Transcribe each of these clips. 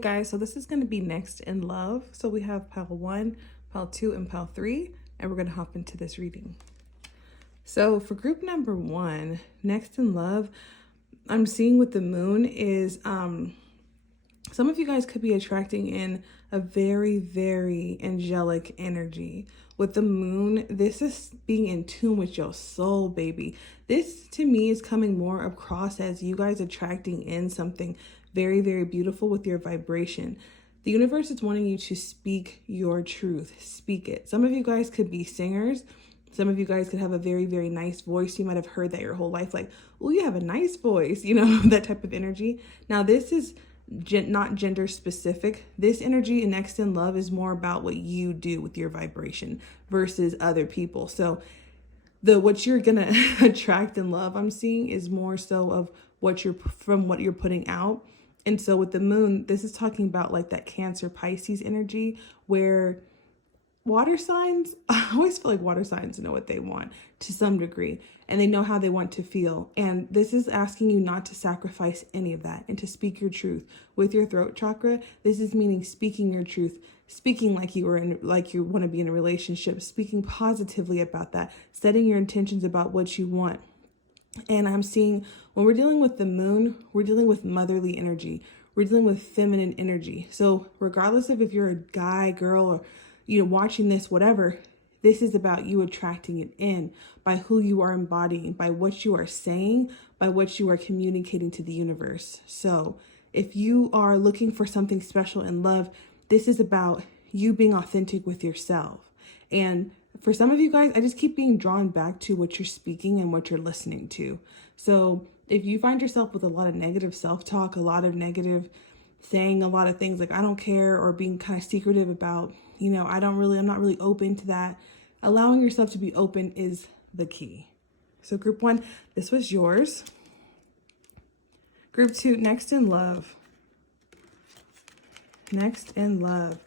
guys, so this is going to be next in love. So we have pile 1, pile 2, and pile 3, and we're going to hop into this reading. So for group number 1, next in love, I'm seeing with the moon is some of you guys could be attracting in a very, very angelic energy. With the moon, this is being in tune with your soul, baby. This to me is coming more across as you guys attracting in something very, very beautiful with your vibration. The universe is wanting you to speak your truth. Speak it. Some of you guys could be singers. Some of you guys could have a very, very nice voice. You might have heard that your whole life, like, oh, you have a nice voice, you know, that type of energy. Now, this is not gender specific. This energy in next in love is more about what you do with your vibration versus other people. So what you're gonna attract in love, I'm seeing, is more so of what you're putting out. And so with the moon, this is talking about like that Cancer Pisces energy where water signs, I always feel like water signs know what they want to some degree, and they know how they want to feel. And this is asking you not to sacrifice any of that and to speak your truth. With your throat chakra, this is meaning speaking your truth, speaking like you want to be in a relationship, speaking positively about that, setting your intentions about what you want. And I'm seeing when we're dealing with the moon, we're dealing with motherly energy. We're dealing with feminine energy. So regardless of if you're a guy, girl, or, you know, watching this, whatever, this is about you attracting it in by who you are embodying, by what you are saying, by what you are communicating to the universe. So if you are looking for something special in love, this is about you being authentic with yourself. And for some of you guys, I just keep being drawn back to what you're speaking and what you're listening to. So if you find yourself with a lot of negative self-talk, a lot of negative saying a lot of things like, I don't care, or being kind of secretive about, you know, I'm not really open to that. Allowing yourself to be open is the key. So group 1, this was yours. Group 2, next in love. Next in love.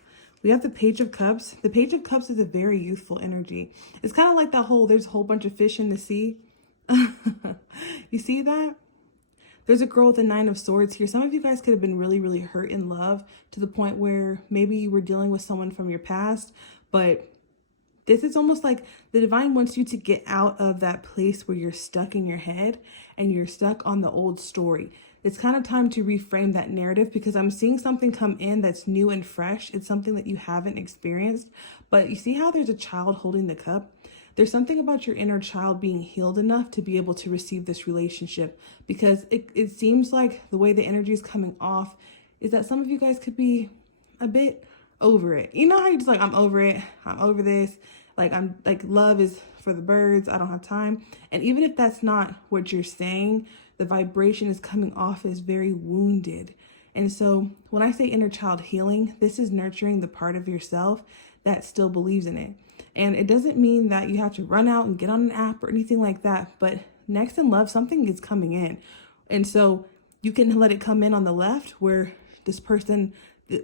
We have the Page of Cups. The Page of Cups is a very youthful energy. It's kind of like that whole, there's a whole bunch of fish in the sea. You see that? There's a girl with the 9 of Swords here. Some of you guys could have been really, really hurt in love to the point where maybe you were dealing with someone from your past, but this is almost like the divine wants you to get out of that place where you're stuck in your head and you're stuck on the old story. It's kind of time to reframe that narrative, because I'm seeing something come in that's new and fresh. It's something that you haven't experienced. But you see how there's a child holding the cup? There's something about your inner child being healed enough to be able to receive this relationship, because it seems like the way the energy is coming off is that some of you guys could be a bit over it. You know how you're just like, I'm over it. I'm over this. Like, I'm like, love is for the birds. I don't have time. And even if that's not what you're saying, the vibration is coming off as very wounded. And so when I say inner child healing, this is nurturing the part of yourself that still believes in it. And it doesn't mean that you have to run out and get on an app or anything like that. But next in love, something is coming in. And so you can let it come in on the left where this person,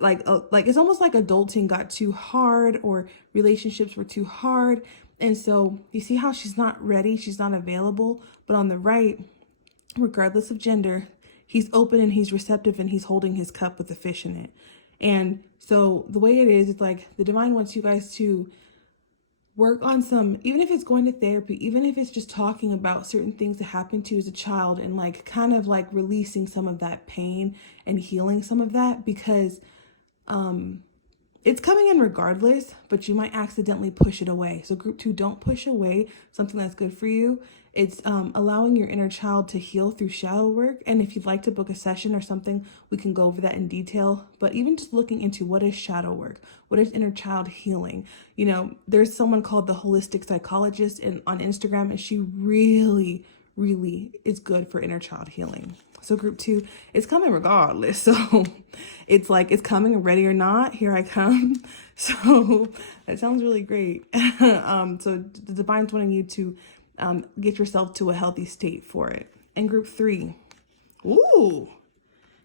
like it's almost like adulting got too hard, or relationships were too hard. And so you see how she's not ready, she's not available. But on the right, regardless of gender, he's open and he's receptive and he's holding his cup with a fish in it. And so the way it is, it's like the divine wants you guys to work on some, even if it's going to therapy, even if it's just talking about certain things that happened to you as a child, and like kind of like releasing some of that pain and healing some of that, because it's coming in regardless, but you might accidentally push it away. So group 2, don't push away something that's good for you. It's allowing your inner child to heal through shadow work. And if you'd like to book a session or something, we can go over that in detail. But even just looking into what is shadow work, what is inner child healing. You know, there's someone called the holistic psychologist on Instagram, and she really, really is good for inner child healing. So group 2, it's coming regardless. So it's like, it's coming, ready or not, here I come. So that sounds really great. So the divine's wanting you to get yourself to a healthy state for it. And group 3, ooh,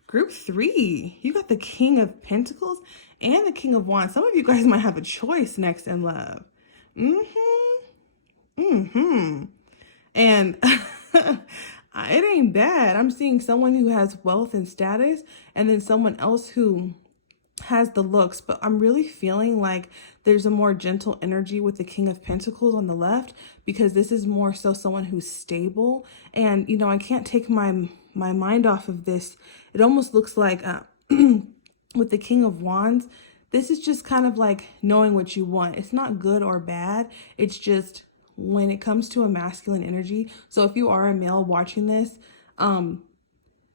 group 3, you got the King of Pentacles and the King of Wands. Some of you guys might have a choice next in love. And it ain't bad. I'm seeing someone who has wealth and status, and then someone else who has the looks, but I'm really feeling like there's a more gentle energy with the King of Pentacles on the left, because this is more so someone who's stable. And, you know, I can't take my mind off of this. It almost looks like with the King of Wands, this is just kind of like knowing what you want. It's not good or bad. It's just when it comes to a masculine energy. So if you are a male watching this,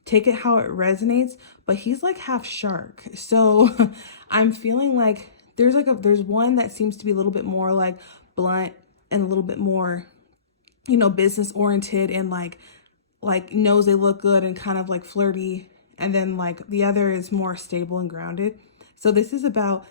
take it how it resonates, but he's like half shark. So I'm feeling like there's one that seems to be a little bit more like blunt and a little bit more, you know, business oriented, and like knows they look good and kind of like flirty. And then like the other is more stable and grounded. So this is about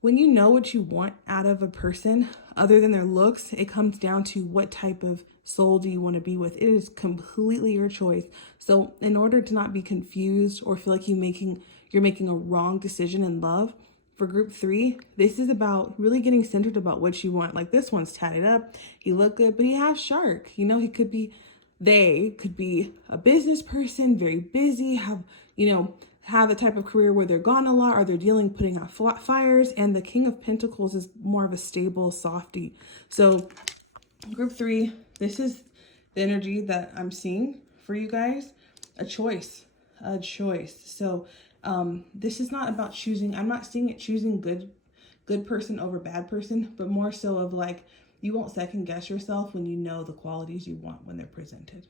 when you know what you want out of a person other than their looks, it comes down to what type of soul do you want to be with. It is completely your choice. So in order to not be confused or feel like you're making a wrong decision in love, for group 3, this is about really getting centered about what you want. Like this one's tatted up. He looked good, but he has shark. You know, they could be a business person, very busy, have the type of career where they're gone a lot, or they're putting out fires. And the King of Pentacles is more of a stable softie. So group 3, this is the energy that I'm seeing for you guys. A choice. So this is not about choosing. I'm not seeing it choosing good person over bad person, but more so of like, you won't second guess yourself when you know the qualities you want when they're presented.